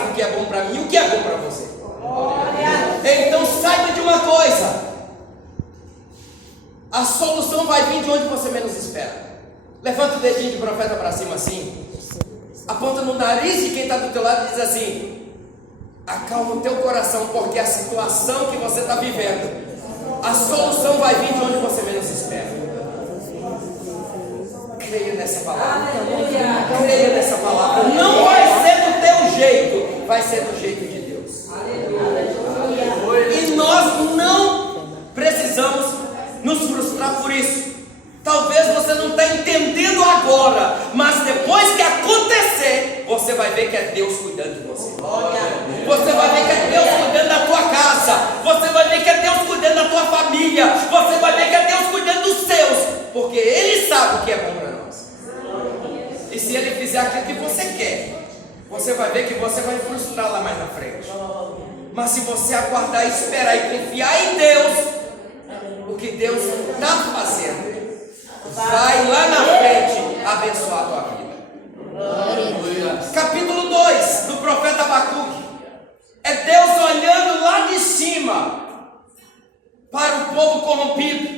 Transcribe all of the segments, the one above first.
sabe o que é bom para mim e o que é bom para você. Então saiba de uma coisa: a solução vai vir de onde você menos espera. Levanta o dedinho de profeta para cima assim, aponta no nariz de quem está do teu lado e diz assim: acalma o teu coração, porque a situação que você está vivendo, a solução vai vir de onde você menos espera. Creia nessa palavra. Creia nessa palavra. Não vai ser do teu jeito, vai ser do jeito de Deus. E nós não precisamos nos frustrar por isso. Talvez você não está entendendo agora, mas depois que acontecer, você vai ver que é Deus cuidando de você. Você vai ver que é Deus cuidando da tua casa. Você vai ver que é Deus cuidando da tua família. Você vai ver que é Deus cuidando dos seus, porque Ele sabe o que é bom para nós. E se Ele fizer aquilo que você quer, você vai ver que você vai frustrar lá mais na frente. Mas se você aguardar, esperar e confiar em Deus, o que Deus está fazendo vai lá na frente abençoar a tua vida. Capítulo 2 do profeta Abacuque é Deus olhando lá de cima para o povo corrompido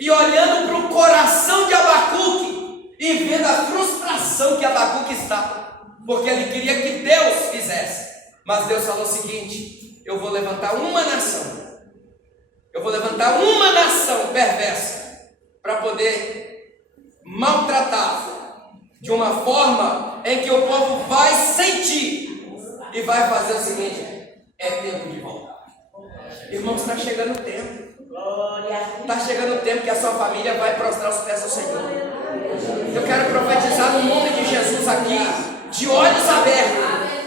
e olhando para o coração de Abacuque e vendo a frustração que Abacuque está, porque ele queria que Deus fizesse. Mas Deus falou o seguinte: eu vou levantar uma nação, perversa, para poder maltratar de uma forma em que o povo vai sentir e vai fazer o seguinte: é tempo de voltar. Irmãos, está chegando o tempo. Está chegando o tempo que a sua família vai prostrar os pés ao Senhor. Eu quero profetizar no nome de Jesus aqui, de olhos abertos,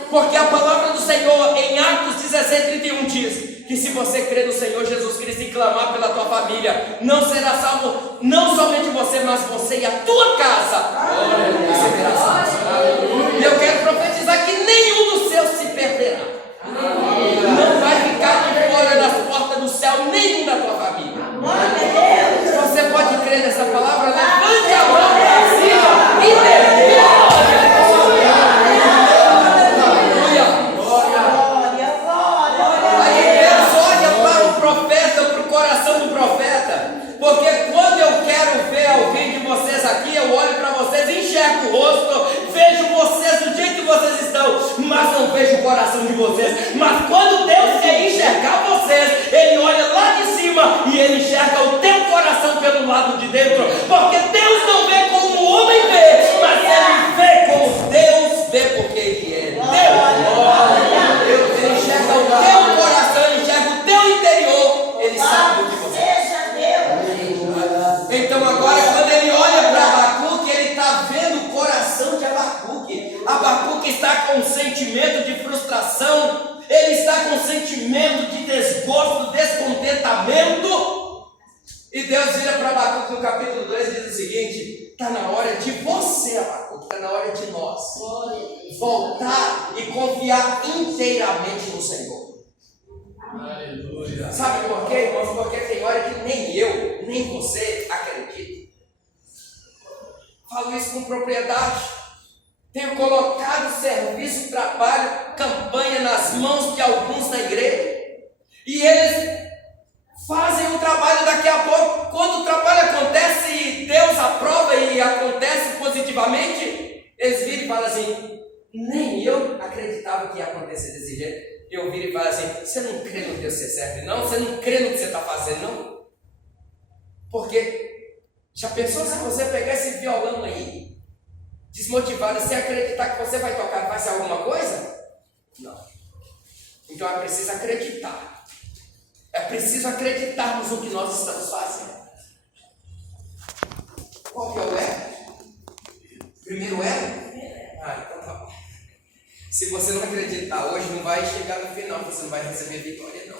porque a palavra do Senhor em Atos 16:31 diz que se você crer no Senhor Jesus Cristo e clamar pela tua família, não será salvo não somente você, mas você e a tua casa. Você será salvo. E eu quero profetizar que nenhum dos seus se perderá. Não vai ficar de fora das portas do céu nenhum da tua família. Você pode crer nessa palavra? Levante a mão para cima e dê porque quando eu quero ver alguém de vocês aqui, eu olho para vocês, enxergo o rosto, vejo vocês do jeito que vocês estão, mas não vejo o coração de vocês. Mas quando Deus quer enxergar vocês, Ele olha lá de cima e Ele enxerga o teu coração pelo lado de dentro, porque Deus não vê como o homem vê, mas Ele vê como Deus vê, porque Ele é Deus. Ele enxerga o teu coração, Ele enxerga o teu interior, Ele sabe do que você é. Então agora, quando ele olha para Abacuque, ele está vendo o coração de Abacuque. Abacuque está com um sentimento de frustração, ele está com um sentimento de desgosto, descontentamento. E Deus vira para Abacuque no capítulo 2 e diz o seguinte: está na hora de você, Abacuque, está na hora de nós voltar e confiar inteiramente no Senhor. Aleluia. Sabe por quê, irmãos? Porque tem hora que nem eu, nem você acredita. Falo isso com propriedade. Tenho colocado serviço, trabalho, campanha nas mãos de alguns da igreja, e eles fazem um trabalho. Daqui a pouco, quando o trabalho acontece e Deus aprova e acontece positivamente, eles viram e falam assim: nem eu acreditava que ia acontecer desse jeito. Eu viro e falo assim: você não crê no Deus que você serve, não? Você não crê no que você está fazendo, não? Porque já pensou se você pegar esse violão aí, desmotivado, sem acreditar que você vai tocar, vai ser alguma coisa? Não. Então é preciso acreditar. É preciso acreditarmos no que nós estamos fazendo. Qual que é o elo? Primeiro elo? Então tá bom. Se você não acreditar hoje, não vai chegar no final, você não vai receber vitória, não.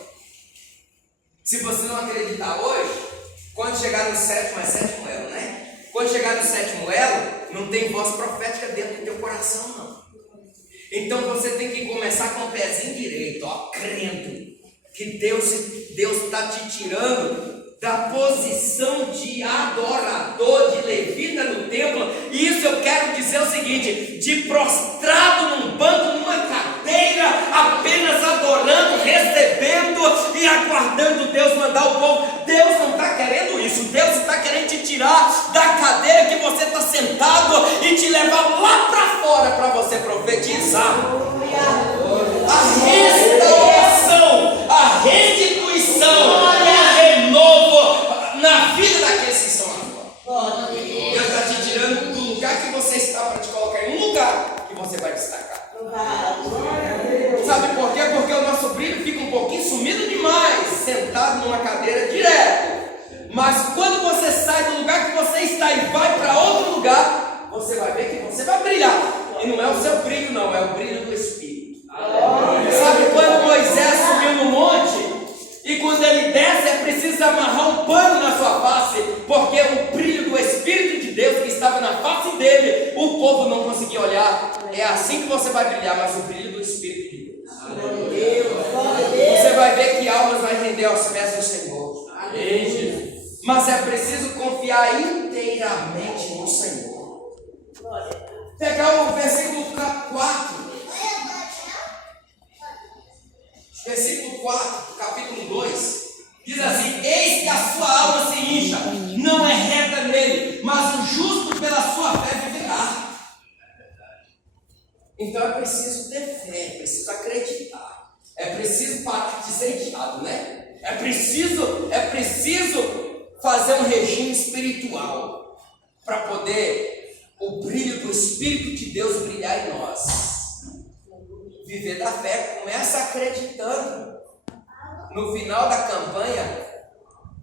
Se você não acreditar hoje, quando chegar no sétimo, é sétimo elo, né? Quando chegar no sétimo elo, não tem voz profética dentro do teu coração, não. Então você tem que começar com o pezinho direito, crendo que Deus está te tirando da posição de adorador, de levita no templo. E isso eu quero dizer o seguinte: de prostrado num banco, numa cadeira, tirar da cadeira que você está sentado e te levar lá para fora para você profetizar. A restauração, a restituição, o renovo na vida daqueles que estão agora. Deus está te tirando do lugar que você está para te colocar em um lugar que você vai destacar. Sabe por quê? Porque o nosso brilho fica um pouquinho sumido demais, sentado numa cadeira direto. Mas quando você sai do lugar que você está e vai para outro lugar, você vai ver que você vai brilhar. E não é o seu brilho, não, é o brilho do Espírito. Sabe quando Moisés subiu no monte e quando ele desce é preciso amarrar um pano na sua face, porque o brilho do Espírito de Deus que estava na face dele, o povo não conseguia olhar. É assim que você vai brilhar, mas o brilho do Espírito de Deus. Você vai ver que almas vai render aos pés do Senhor. Mas é preciso confiar inteiramente no Senhor. Pegar o versículo 4. Versículo 4, capítulo 2, diz assim: eis que a sua alma se incha, não é reta nele, mas o justo pela sua fé viverá. Então é preciso ter fé, é preciso acreditar, é preciso parar de ser irritado, né? É preciso fazer um regime espiritual para poder o brilho do Espírito de Deus brilhar em nós. Viver da fé, começa acreditando. No final da campanha,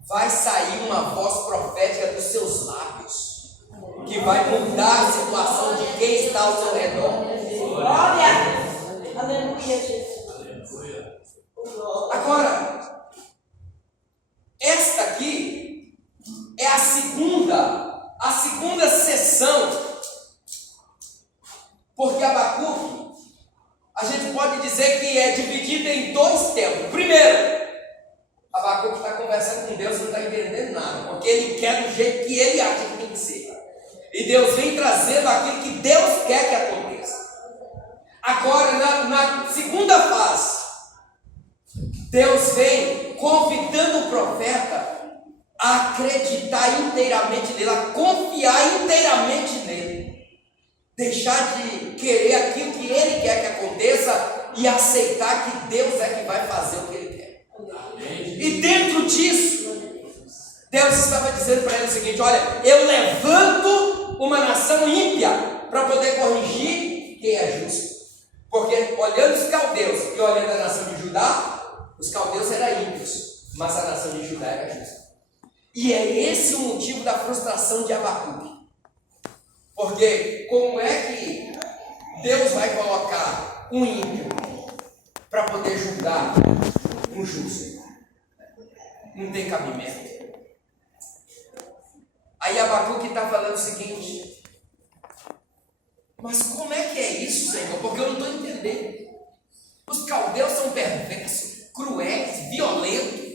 vai sair uma voz profética dos seus lábios, que vai mudar a situação de quem está ao seu redor. Glória! Aleluia, Jesus. Agora, esta aqui é a segunda sessão, porque Abacuque, a gente pode dizer que é dividida em dois tempos. Primeiro, Abacuque está conversando com Deus, não está entendendo nada, porque ele quer do jeito que ele acha que tem que ser. E Deus vem trazendo aquilo que Deus quer que aconteça. Agora, na segunda fase, Deus vem convidando o profeta a acreditar inteiramente nele, a confiar inteiramente nele. Deixar de querer aquilo que ele quer que aconteça e aceitar que Deus é que vai fazer o que ele quer. E dentro disso, Deus estava dizendo para ele o seguinte: olha, eu levanto uma nação ímpia para poder corrigir quem é justo. Porque olhando os caldeus e olhando a nação de Judá, os caldeus eram ímpios, mas a nação de Judá era justa. E é esse o motivo da frustração de Abacuque. Porque como é que Deus vai colocar um ímpio para poder julgar um justo? Não tem cabimento. Aí Abacuque está falando o seguinte: mas como é que é isso, Senhor? Porque eu não estou entendendo. Os caldeus são perversos, cruéis, violentos,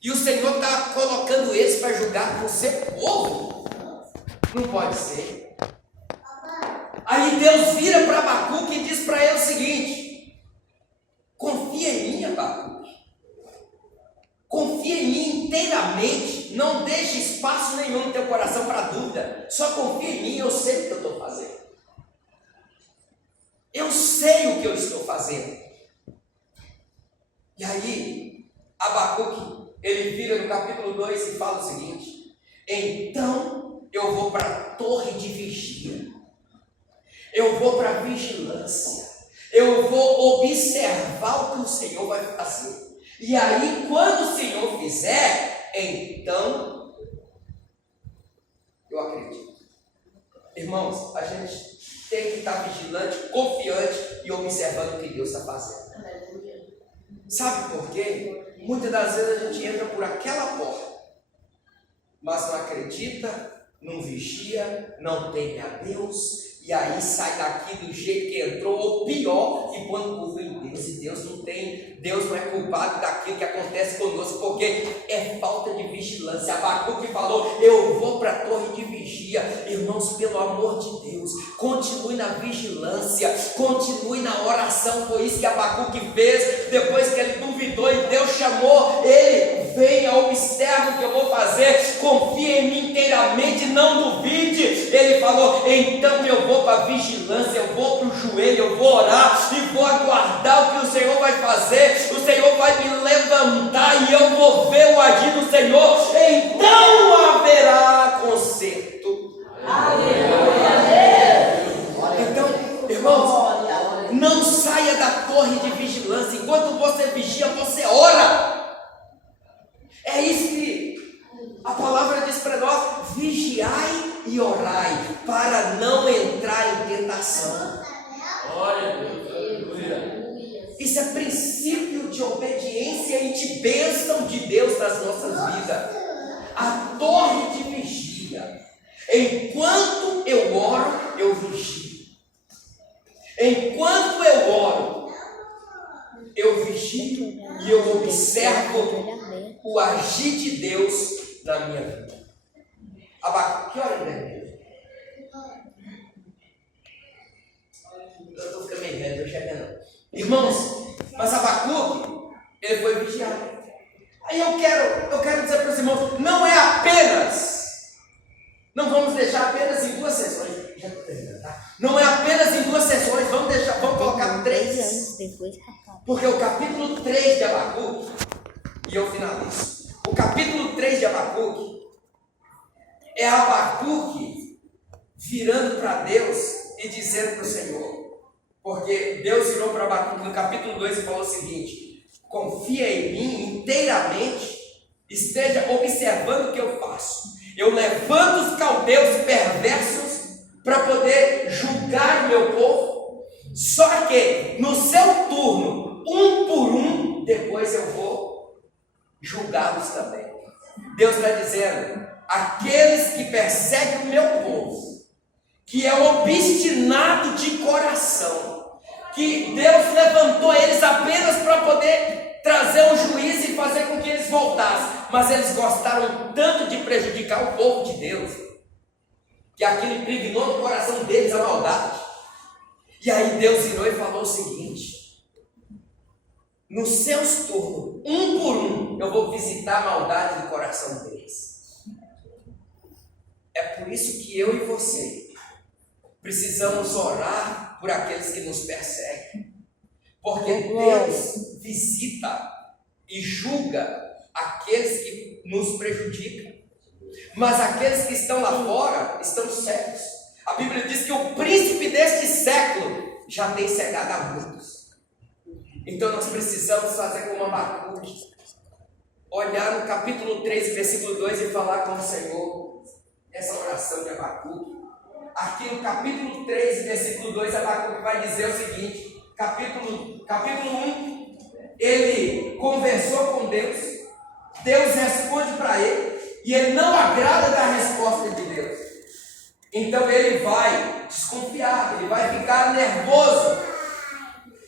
e o Senhor está colocando eles para julgar o seu povo? Não pode ser. Aí Deus vira para Abacuque e diz para ele o seguinte: confia em mim, Abacuque. Confia em mim inteiramente. Não deixe espaço nenhum no teu coração para dúvida. Só confia em mim, eu sei o que eu estou fazendo. Eu sei o que eu estou fazendo. E aí, Abacuque, ele vira no capítulo 2 e fala o seguinte: então eu vou para a torre de vigia. Eu vou para a vigilância, eu vou observar o que o Senhor vai fazer. E aí, quando o Senhor fizer, então eu acredito. Irmãos, a gente tem que estar vigilante, confiante e observando o que Deus está fazendo. Sabe por quê? Muitas das vezes a gente entra por aquela porta, mas não acredita, não vigia, não teme a Deus. E aí sai daqui do jeito que entrou, ou pior, e põe culpa em Deus. E Deus não é culpado daquilo que acontece conosco, porque é falta de vigilância. Abacuque falou: eu vou para a torre de vigia. Irmãos, pelo amor de Deus, continue na vigilância, continue na oração. Foi isso que Abacuque fez, depois que ele duvidou e Deus chamou ele: venha, observe o que eu vou fazer, confia em em mim inteiramente, não duvide. Ele falou: então eu vou para a vigilância, eu vou para o joelho, eu vou orar e vou aguardar o que o Senhor vai fazer. O Senhor vai me levantar e eu vou ver o agir do Senhor, então haverá conserto. Então, irmãos, não saia da torre de vigilância. Enquanto você vigia, você ora. É isso que a palavra diz para nós: vigiai e orai, para não entrar em tentação. Glória a Deus. Isso é princípio de obediência e de bênção de Deus nas nossas vidas. A torre de vigia. Enquanto eu oro, eu vigio. Enquanto eu oro, eu vigio e eu observo o agir de Deus na minha vida. Abacuque, que hora é? Eu estou ficando meio velho, estou chegando. Irmãos, mas Abacuque, ele foi vigiar. Aí eu quero dizer para os irmãos, não é apenas, não vamos deixar apenas em 2 sessões, já estou terminando, tá? Não é apenas em 2 sessões, vamos colocar 3. Porque o capítulo 3 de Abacuque, e eu finalizo, o capítulo 3 de Abacuque, é Abacuque virando para Deus e dizendo para o Senhor, porque Deus virou para Abacuque no capítulo 2 e falou o seguinte: confia em mim inteiramente, esteja observando o que eu faço. Eu levanto os caldeus perversos para poder julgar o meu povo, só que no seu turno, um por um, depois eu vou julgá-los também. Deus está dizendo: aqueles que perseguem o meu povo, que é obstinado de coração, que Deus levantou eles apenas para poder trazer um juízo e fazer com que eles voltassem, mas eles gostaram tanto de prejudicar o povo de Deus, que aquilo impregnou no coração deles a maldade. E aí Deus virou e falou o seguinte: nos seus turnos, um por um, eu vou visitar a maldade do coração deles. É por isso que eu e você precisamos orar por aqueles que nos perseguem, porque Deus visita e julga aqueles que nos prejudicam, mas aqueles que estão lá fora estão cegos. A Bíblia diz que o príncipe deste século já tem cegado a muitos. Então nós precisamos fazer como Abacuque, olhar no capítulo 3, versículo 2 e falar com o Senhor. Essa oração de Abacuque, aqui no capítulo 3, versículo 2, Abacuque vai dizer o seguinte: capítulo 1, ele conversou com Deus, Deus responde para ele, e ele não agrada da resposta de Deus. Então ele vai desconfiar, ele vai ficar nervoso,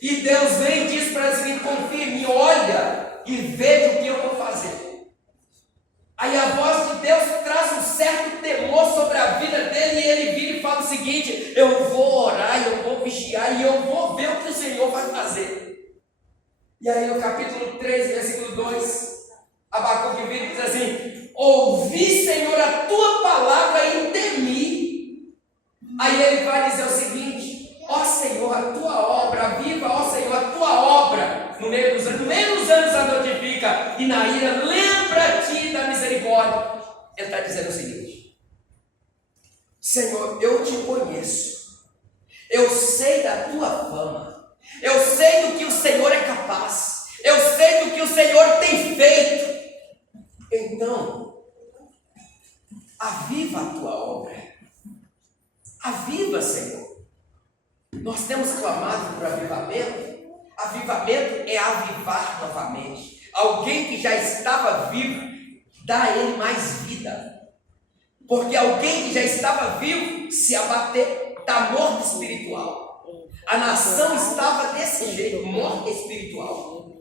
e Deus vem e diz para ele: confia em mim, olha e veja o que eu vou fazer. Aí a voz de Deus traz um certo temor sobre a vida dele, e ele vira e fala o seguinte: eu vou orar, eu vou vigiar e eu vou ver o que o Senhor vai fazer. E aí no capítulo 3, versículo 2, Abacuque vira e diz assim: ouvi, Senhor, a tua palavra e temi. Aí ele vai dizer o seguinte: ó Senhor, a tua obra viva, ó Senhor, a tua obra no meio dos anos a notifica, e na ira lembra-te da misericórdia. Ele está dizendo o seguinte: Senhor, eu te conheço, eu sei da tua fama, eu sei do que o Senhor é capaz, eu sei do que o Senhor tem feito. Então, aviva a tua obra, aviva, Senhor. Nós temos clamado por avivamento. Avivamento é avivar novamente. Alguém que já estava vivo, dá a ele mais vida. Porque alguém que já estava vivo, se abater, está morto espiritual. A nação estava desse jeito, morta espiritual.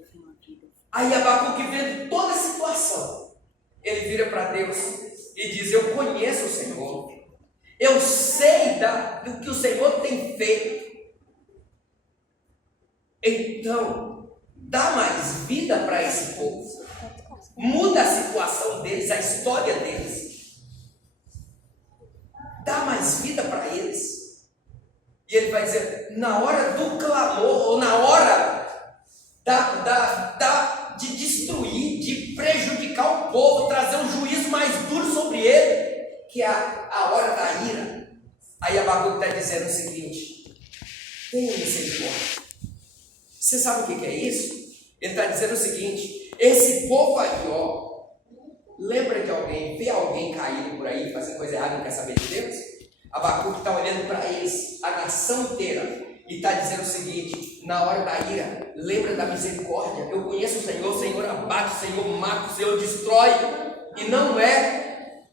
Aí Abacuque, vendo toda a situação, ele vira para Deus e diz: eu conheço o Senhor, eu sei do que o Senhor tem feito. Então, dá mais vida para esse povo, muda a situação deles, a história deles. dar mais vida para eles. E ele vai dizer, na hora do clamor, ou na hora de destruir, de prejudicar o povo, trazer um juízo mais duro sobre ele, que é a hora da ira. Aí Abacuque está dizendo o seguinte: tenha misericórdia. Você sabe o que é isso? Ele está dizendo o seguinte: esse povo aqui, ó, lembra de alguém, vê alguém caído por aí, fazendo coisa errada e não quer saber de Deus? Abacuque está olhando para eles, a nação inteira, e está dizendo o seguinte: na hora da ira, lembra da misericórdia. Eu conheço o Senhor abate, o Senhor mata, o Senhor destrói,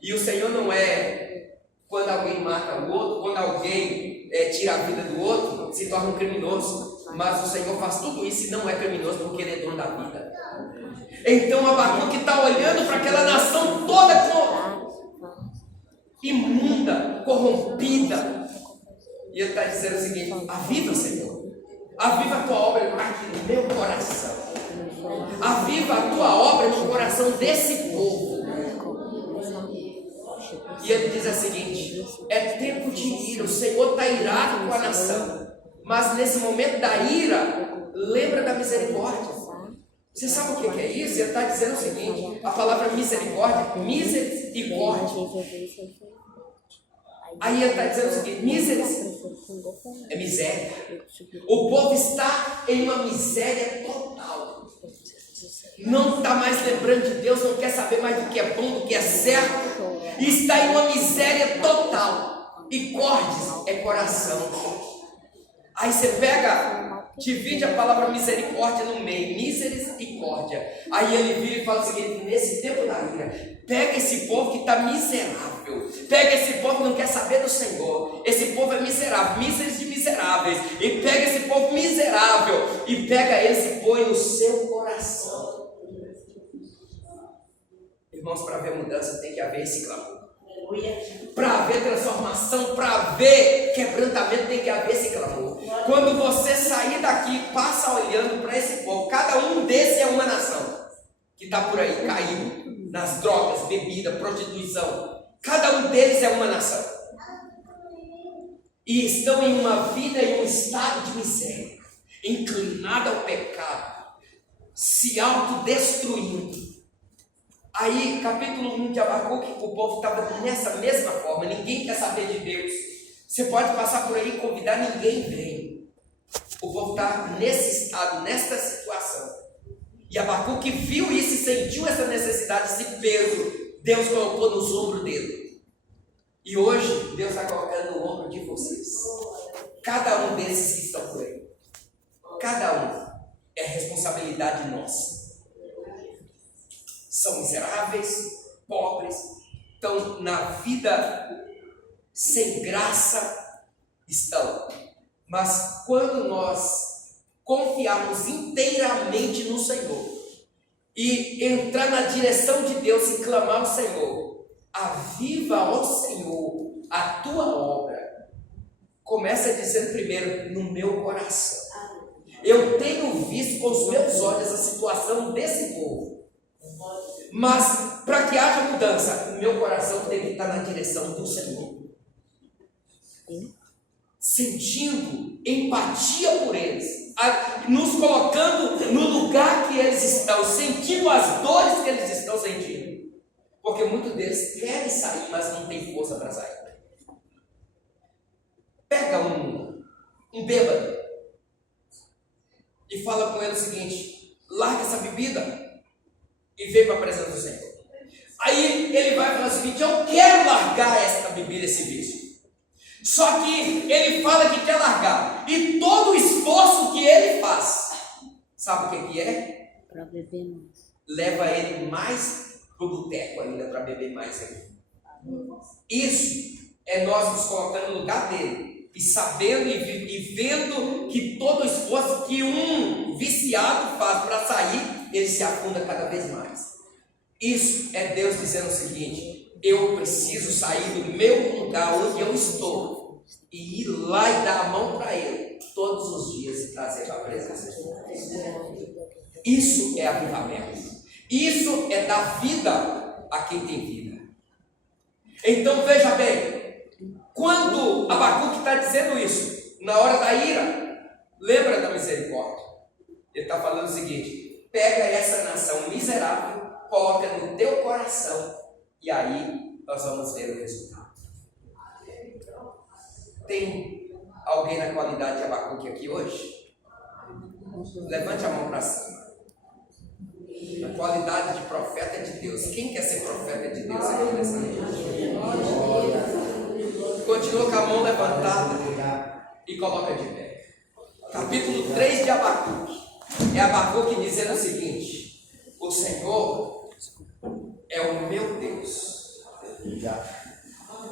e o Senhor não é quando alguém mata o outro, quando alguém tira a vida do outro, se torna um criminoso. Mas o Senhor faz tudo isso e não é criminoso, porque Ele é dono da vida. Então Abacuque está olhando para aquela nação toda imunda, corrompida, e ele está dizendo o seguinte: aviva, Senhor, aviva a tua obra aqui no meu coração, aviva a tua obra no coração desse povo. E ele diz o seguinte: é tempo de ira, o Senhor está irado com a nação, mas nesse momento da ira, lembra da misericórdia. Você sabe o que é isso? Ele está dizendo o seguinte: a palavra misericórdia, aí ele está dizendo o seguinte: misericórdia é miséria. O povo está em uma miséria total, não está mais lembrando de Deus, não quer saber mais do que é bom, do que é certo, está em uma miséria total. E cordes é coração. Aí você pega, divide a palavra misericórdia no meio, misericórdia. Aí ele vira e fala o seguinte: nesse tempo da ira, pega esse povo que está miserável, pega esse povo que não quer saber do Senhor, esse povo é miserável, míseros de miseráveis, e pega esse povo miserável, e pega eles e põe no seu coração. Irmãos, para haver mudança tem que haver esse clamor. Para haver transformação, para haver quebrantamento, tem que haver esse clamor. Quando você sair daqui, passa olhando para esse povo. Cada um desses é uma nação que está por aí caído nas drogas, bebida, prostituição. Cada um deles é uma nação, e estão em uma vida, em um estado de miséria, inclinada ao pecado, se autodestruindo. Aí, capítulo 1 de Abacuque, o povo estava nessa mesma forma, ninguém quer saber de Deus. Você pode passar por aí e convidar, ninguém vem. O povo está nesse estado, nesta situação. E Abacuque viu isso e sentiu essa necessidade, esse peso. Deus colocou nos ombros dele. E hoje, Deus está colocando no ombro de vocês. Cada um desses que estão por aí. Cada um é responsabilidade nossa. São miseráveis, pobres, estão na vida sem graça, estão. Mas quando nós confiarmos inteiramente no Senhor e entrar na direção de Deus e clamar ao Senhor: aviva, ó Senhor, a tua obra. Começa dizendo primeiro: no meu coração. Eu tenho visto com os meus olhos a situação desse povo. Mas para que haja mudança, o meu coração tem que estar na direção do Senhor, sentindo empatia por eles, nos colocando no lugar que eles estão, sentindo as dores que eles estão sentindo, porque muitos deles querem sair, mas não tem força para sair. Pega um bêbado e fala com ele o seguinte: larga essa bebida e vem para a presença do Senhor. Aí ele vai falar o seguinte: eu quero largar esta bebida, esse vício. Só que ele fala que quer largar, e todo o esforço que ele faz, sabe o que é? Para beber mais. Leva ele mais para o boteco ainda, para beber mais ainda. Isso é nós nos colocando no lugar dele, e sabendo e vendo que todo o esforço que um viciado faz para sair, ele se afunda cada vez mais. Isso é Deus dizendo o seguinte: eu preciso sair do meu lugar onde eu estou e ir lá e dar a mão para ele todos os dias e trazer para a presença de Deus. Isso é avivamento. Isso é dar vida a quem tem vida. Então veja bem, Quando Abacuque está dizendo isso, na hora da ira, lembra da misericórdia. Ele está falando o seguinte: pega essa nação miserável, coloca no teu coração, e aí nós vamos ver o resultado. Tem alguém na qualidade de Abacuque aqui hoje? Levante a mão para cima. A qualidade de profeta de Deus. Quem quer ser profeta de Deus aqui nessa noite? Continua com a mão levantada e coloca de pé. Capítulo 3 de Abacuque. É Abacuque dizendo o seguinte: o Senhor é o meu Deus.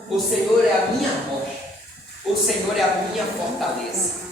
O Senhor é a minha rocha. O Senhor é a minha fortaleza.